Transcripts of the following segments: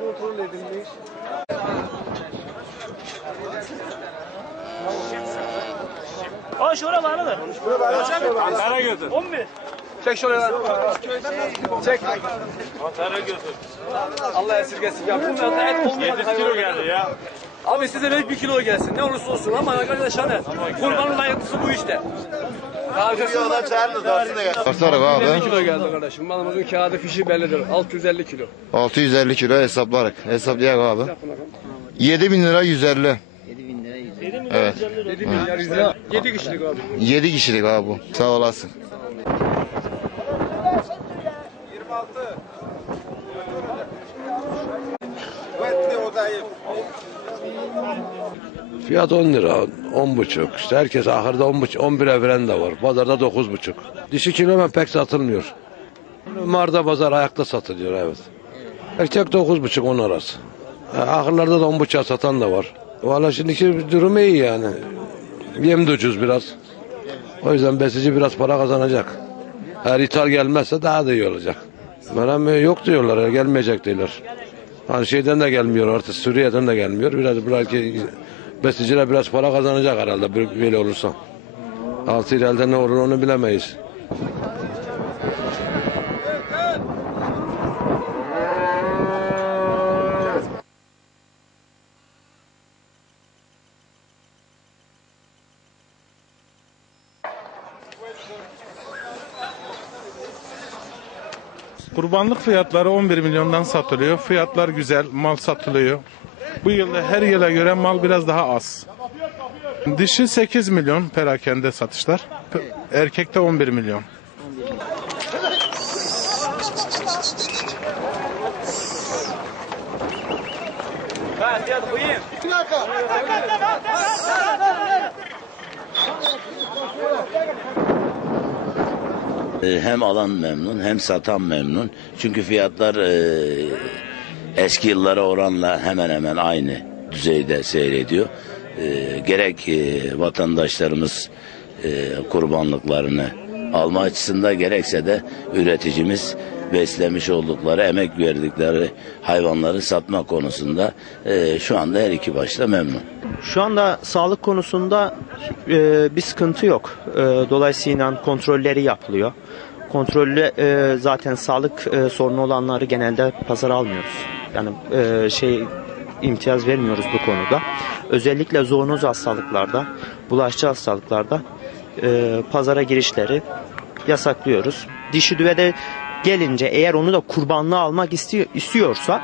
kontrol edilmiş. O şura var mı? Ankara götür. 11. Çek şöyle lan. Çek. Ankara götür. Allah esirgesin ya. Bu da et olmayan 7 kilo geldi ya. Abi size de 1 kilo gelsin. Ne olursa olsun ama arkadaşlar ne? Kurbanın layıklısı bu işte. Videoda çağırırız aslında ya. Tartarak 150 abi. kilo geldi kardeşim. Malımızın kağıdı fişi bellidir. 650 kilo. 650 kilo hesaplarak. Hesaplayak abi. 7.000 lira 150. 7.000 lira 150. Evet. 7 milyar 150. 7 kişilik abi. 7 kişilik abi bu. Sağ olasın. 26. Fiyat 10 lira, 10,5. İşte herkes ahırda 10,5, 11'e veren de var. Pazarda 9,5. Dişi kilomen pek satılmıyor. Marda pazar ayakta satılıyor, evet. Erkek 9,5-10 arası. Ahırlarda da 10,5'a satan da var. Valla şimdiki durum iyi yani. Yem de ucuz biraz. O yüzden besici biraz para kazanacak. Eğer ithal gelmezse daha da iyi olacak. Meram yok diyorlar, gelmeyecek diyorlar. Hani şeyden de gelmiyor artık, Suriye'den de gelmiyor. Biraz belki besiciler biraz para kazanacak herhalde böyle olursa. Altı elde ne olur onu bilemeyiz. Kurbanlık fiyatları 11 milyondan satılıyor. Fiyatlar güzel, mal satılıyor. Bu yılda her yıla göre mal biraz daha az. Dişi 8 milyon perakende satışlar. Erkekte 11 milyon. Hem alan memnun hem satan memnun. Çünkü fiyatlar eski yıllara oranla hemen hemen aynı düzeyde seyrediyor. Gerek vatandaşlarımız kurbanlıklarını alma açısından gerekse de üreticimiz beslemiş oldukları, emek verdikleri hayvanları satma konusunda şu anda her iki başta memnun. Şu anda sağlık konusunda bir sıkıntı yok. Dolayısıyla kontrolleri yapılıyor. Kontrollü zaten sağlık sorunu olanları genelde pazara almıyoruz. Yani imtiyaz vermiyoruz bu konuda. Özellikle zoonoz hastalıklarda, bulaşıcı hastalıklarda pazara girişleri yasaklıyoruz. Dişi düvede gelince eğer onu da kurbanlığa almak istiyorsa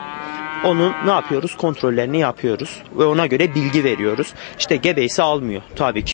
onu ne yapıyoruz? Kontrollerini yapıyoruz ve ona göre bilgi veriyoruz. İşte gebeyse almıyor tabii ki.